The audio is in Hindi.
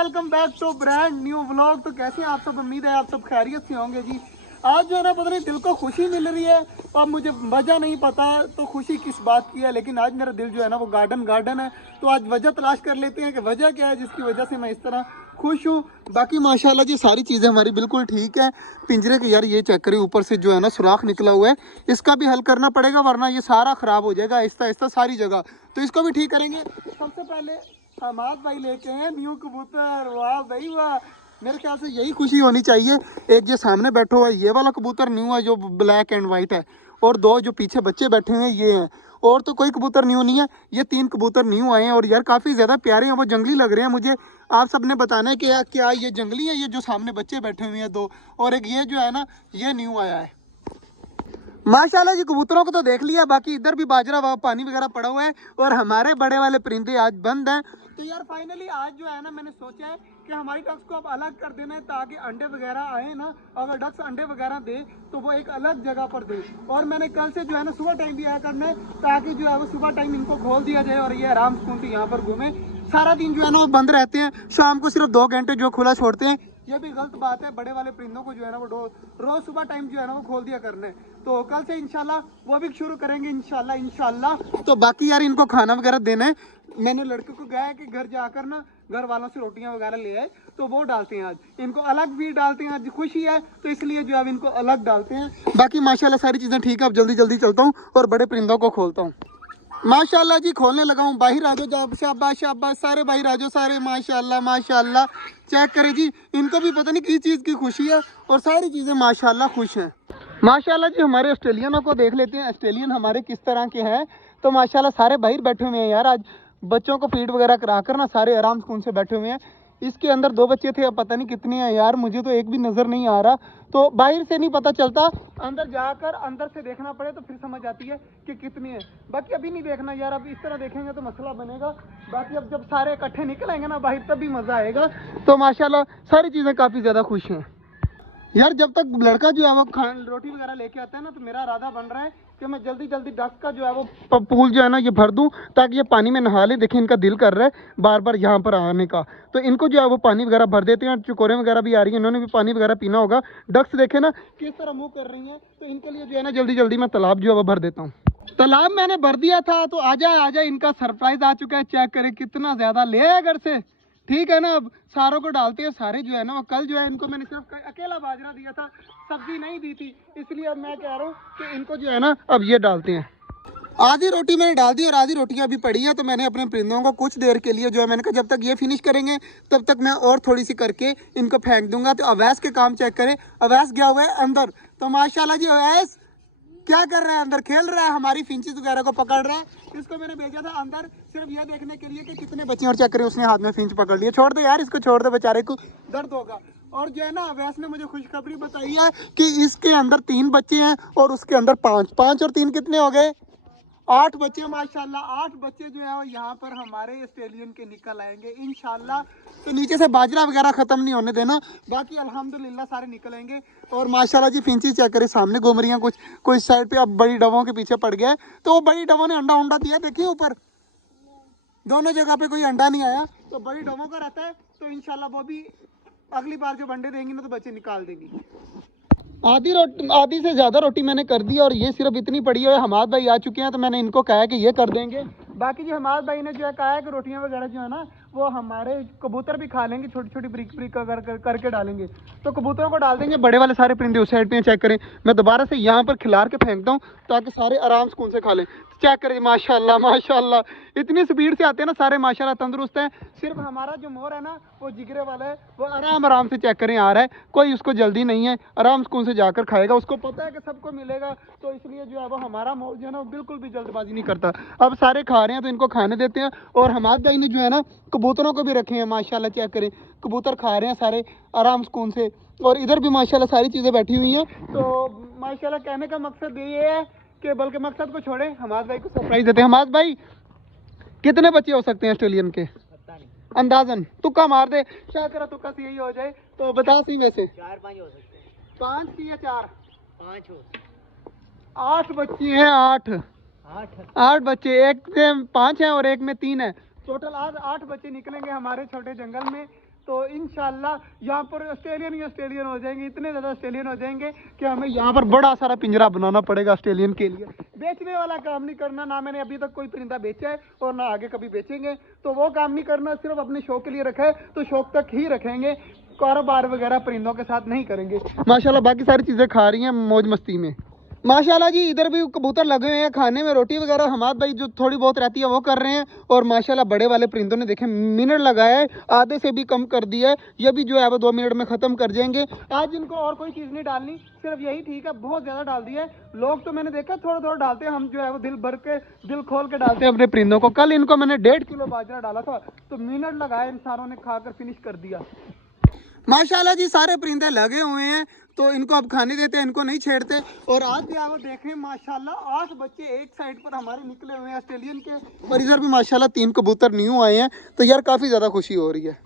Welcome back to brand new vlog. तो कैसे हैं आप सब? उम्मीद है आप सब खैरियत से होंगे जी। आज जो है ना पता नहीं दिल को खुशी मिल रही है और मुझे वजह नहीं पता तो खुशी किस बात की है, लेकिन आज मेरा दिल जो है ना वो गार्डन है। तो आज वजह तलाश कर लेते हैं कि वजह क्या है जिसकी वजह से मैं इस तरह खुश हूँ। बाकी माशाल्लाह जी सारी चीज़ें हमारी बिल्कुल ठीक है। पिंजरे के यार ये चेक करें, ऊपर से जो है ना सुराख निकला हुआ है, इसका भी हल करना पड़ेगा वरना ये सारा ख़राब हो जाएगा आहिस्ता आहिस्ता सारी जगह। तो इसको भी ठीक करेंगे। सबसे पहले हमाद भाई लेके हैं न्यू कबूतर। वाह भाई वाह, मेरे ख्याल से यही खुशी होनी चाहिए। एक जो सामने बैठा हुआ है ये वाला कबूतर न्यू है जो ब्लैक एंड वाइट है, और दो जो पीछे बच्चे बैठे हुए हैं ये हैं, और तो कोई कबूतर न्यू नहीं है। ये 3 कबूतर न्यू आए हैं और यार काफ़ी ज़्यादा प्यारे हैं, वो जंगली लग रहे हैं मुझे। आप सब ने बताना है कि यार क्या ये जंगली है, ये जो सामने बच्चे बैठे हुए हैं 2, और एक ये जो है ना ये न्यू आया है। माशाल्लाह जी कबूतरों को तो देख लिया, बाकी इधर भी बाजरा पानी वगैरह पड़ा हुआ है और हमारे बड़े वाले परिंदे आज बंद हैं। तो यार फाइनली आज जो है ना मैंने सोचा है कि हमारी डक्स को अब अलग कर देना है ताकि अंडे वगैरह आए ना, अगर डक्स अंडे वगैरह दे तो वो एक अलग जगह पर दे। और मैंने कल से जो है ना सुबह टाइम भी आया करना है ताकि जो है वो सुबह टाइम इनको खोल दिया जाए और ये आराम सुकून से यहाँ पर घूमे। सारा दिन जो है ना वो बंद रहते हैं, शाम को सिर्फ 2 घंटे जो खुला छोड़ते हैं। ये भी गलत बात है, बड़े वाले परिंदों को जो है ना वो रोज सुबह टाइम जो है ना वो खोल दिया करना है। तो कल से इंशाल्लाह वो भी शुरू करेंगे इंशाल्लाह। तो बाकी यार इनको खाना वगैरह देना है। मैंने लड़के को गया है कि घर जाकर ना घर वालों से रोटियां वगैरह ले आए तो वो डालते हैं। आज इनको अलग भी डालते हैं, आज खुशी है तो इसलिए जो है इनको अलग डालते हैं। बाकी माशाल्लाह सारी चीज़ें ठीक है। अब जल्दी जल्दी चलता हूँ और बड़े परिंदों को खोलता हूँ। माशाल्लाह जी खोलने लगा हूँ। बाहर आ जाओ, शाबाश शाबाश, सारे बाहर आ जाओ सारे। माशाल्लाह माशाल्लाह, चेक करें जी, इनको भी पता नहीं किस चीज़ की खुशी है और सारी चीज़ें माशाल्लाह खुश हैं। माशाल्लाह जी हमारे ऑस्ट्रेलियनों को देख लेते हैं, ऑस्ट्रेलियन हमारे किस तरह के हैं। तो माशाल्लाह सारे बाहर बैठे हुए हैं यार, आज बच्चों को फीड वगैरह कराकर ना सारे आराम सुकून से बैठे हुए हैं। इसके अंदर 2 बच्चे थे, अब पता नहीं कितने हैं यार, मुझे तो एक भी नज़र नहीं आ रहा। तो बाहर से नहीं पता चलता, अंदर जाकर अंदर से देखना पड़े तो फिर समझ आती है कि कितने हैं। बाकी अभी नहीं देखना यार, अब इस तरह देखेंगे तो मसला बनेगा। बाकी अब जब सारे इकट्ठे निकलेंगे ना बाहर तब भी मज़ा आएगा। तो माशाल्लाह सारी चीज़ें काफ़ी ज़्यादा खुश हैं यार। जब तक लड़का जो है वो रोटी वगैरह लेके आता है ना तो मेरा इरादा बन रहा है कि मैं जल्दी जल्दी डक का जो है वो पूल जो है ना ये भर दूं ताकि ये पानी में नहा ले। देखें इनका दिल कर रहा है बार बार यहाँ पर आने का, तो इनको जो है वो पानी वगैरह भर देते हैं। चकोरे वगैरह भी आ रही है, इन्होंने भी पानी वगैरह पीना होगा। डक्स देखे ना किस तरह मुँह कर रही हैं, तो इनके लिए जो है ना जल्दी जल्दी मैं तालाब जो है वो भर देता हूँ। तालाब मैंने भर दिया था तो आजा इनका सरप्राइज आ चुका है। चेक करें कितना ज़्यादा ले आया घर से। ठीक है ना, अब सारों को डालते हैं। सारे जो है ना वो कल जो है इनको मैंने सिर्फ अकेला बाजरा दिया था, सब्जी नहीं दी थी, इसलिए अब मैं कह रहा हूँ कि इनको जो है ना अब ये डालते हैं। आधी रोटी मैंने डाल दी और आधी रोटियां अभी पड़ी हैं। तो मैंने अपने परिंदों को कुछ देर के लिए जो है मैंने कहा जब तक ये फिनिश करेंगे तब तक मैं और थोड़ी सी करके इनको फेंक दूंगा। तो अवैस के काम चेक करें, अवैस गया हुआ है अंदर। तो माशाल्लाह जी अवैस क्या कर रहा है, अंदर खेल रहा है, हमारी फिंचेस वगैरह को पकड़ रहा है। इसको मैंने भेजा था अंदर सिर्फ यह देखने के लिए कि कितने बच्चे, और चेक करें उसने हाथ में फिंच पकड़ लिया। छोड़ दे यार, इसको छोड़ दे, बेचारे को दर्द होगा। और जो है ना अवैस ने मुझे खुशखबरी बताई है कि इसके अंदर 3 बच्चे हैं और उसके अंदर 5 और 3 कितने हो गए? 8 बच्चे। माशाल्लाह 8 बच्चे जो है वो यहाँ पर हमारे ऑस्ट्रेलियन के निकल आएंगे इंशाल्लाह। तो नीचे से बाजरा वगैरह ख़त्म नहीं होने देना, बाकी अल्हम्दुलिल्लाह सारे निकलेंगे। और माशाल्लाह जी फिंची चेक करें सामने घूम रही हैं, कुछ साइड पे अब बड़ी डबों के पीछे पड़ गया है। तो वो बड़ी डबों ने अंडा दिया, देखिए ऊपर दोनों जगह पे कोई अंडा नहीं आया, तो बड़ी डबों का रहता है। तो इंशाल्लाह वो भी अगली बार जब अंडे देंगी ना तो बच्चे निकाल देंगी। आधी से ज़्यादा रोटी मैंने कर दी और ये सिर्फ इतनी पड़ी है। हमाद भाई आ चुके हैं तो मैंने इनको कहा है कि ये कर देंगे। बाकी जो हमाद भाई ने जो है कहा है कि रोटियां वगैरह जो है ना वो हमारे कबूतर भी खा लेंगे, छोटी छोटी ब्रिक ब्रिक करके डालेंगे। तो कबूतरों को डाल देंगे, बड़े वाले सारे परिंदे उस साइड पे चेक करें। मैं दोबारा से यहाँ पर खिलार के फेंकता हूँ ताकि सारे आराम सुकून से खा लें। चेक करें माशाल्लाह माशाल्लाह, इतनी स्पीड से आते हैं ना सारे माशाल्लाह तंदुरुस्त हैं। सिर्फ हमारा जो मोर है ना वो जिगरे वाला है, वो आराम से चेक करें आ रहा है, कोई उसको जल्दी नहीं है, आराम सुकून से जाकर खाएगा। उसको पता है कि सबको मिलेगा, तो इसलिए जो है वो हमारा मोर जो है ना वो बिल्कुल भी जल्दबाजी नहीं करता। अब सारे खा रहे हैं तो इनको खाने देते हैं। और हमारे भाई ने जो है ना कबूतरों को भी रखे हैं माशाल्लाह, चेक करें कबूतर खा रहे हैं सारे आराम सुकून से। और इधर भी माशाल्लाह सारी चीज़ें बैठी हुई हैं। तो माशाल्लाह कहने का मकसद ये है कि बल्कि मकसद को छोड़े हमाद भाई को सरप्राइज देते हैं। हमाद भाई कितने बच्चे हो सकते हैं ऑस्ट्रेलियन के? अंदाजन तुक्का मार दे, शायद तेरा तुक्का से यही हो जाए। तो बता सी में से 4-5 हो सकते हैं। 5 की या 4? 5 हो। 8 बच्चे हैं। 8 बच्चे, एक से 5 हैं और एक में 3 है, टोटल आज 8 बच्चे निकलेंगे हमारे छोटे जंगल में। तो इंशाल्लाह यहाँ पर ऑस्ट्रेलियन हो जाएंगे, इतने ज़्यादा ऑस्ट्रेलियन हो जाएंगे कि हमें यहाँ पर बड़ा सारा पिंजरा बनाना पड़ेगा ऑस्ट्रेलियन के लिए। बेचने वाला काम नहीं करना, ना मैंने अभी तक कोई परिंदा बेचा है और ना आगे कभी बेचेंगे, तो वो काम नहीं करना, सिर्फ अपने शौक के लिए रखा है तो शौक तक ही रखेंगे, कारोबार वगैरह परिंदों के साथ नहीं करेंगे। माशाल्लाह बाकी सारी चीज़ें खा रही हैं मौज मस्ती में। माशाल्लाह जी इधर भी कबूतर लगे हुए हैं खाने में, रोटी वगैरह हमारे भाई जो थोड़ी बहुत रहती है वो कर रहे हैं। और माशाल्लाह बड़े वाले परिंदों ने देखें मिनट लगाया है, आधे से भी कम कर दिया है, ये भी जो है वो 2 मिनट में ख़त्म कर जाएंगे। आज इनको और कोई चीज़ नहीं डालनी, सिर्फ यही ठीक है, बहुत ज़्यादा डाल दिया है। लोग तो मैंने देखा थोड़ा थोड़ा डालते हैं, हम जो है वो दिल भर के दिल खोल के डालते हैं अपने परिंदों को। कल इनको मैंने 1.5 किलो बाजरा डाला था, तो मिनट लगाए इंसानों ने खाकर फिनिश कर दिया। माशाल्लाह जी सारे परिंदे लगे हुए हैं, तो इनको अब खाने देते हैं, इनको नहीं छेड़ते। और आज भी आप देखें माशाल्लाह 8 बच्चे एक साइड पर हमारे निकले हुए हैं ऑस्ट्रेलियन के, और इधर भी माशाल्लाह 3 कबूतर न्यू आए हैं, तो यार काफ़ी ज़्यादा खुशी हो रही है।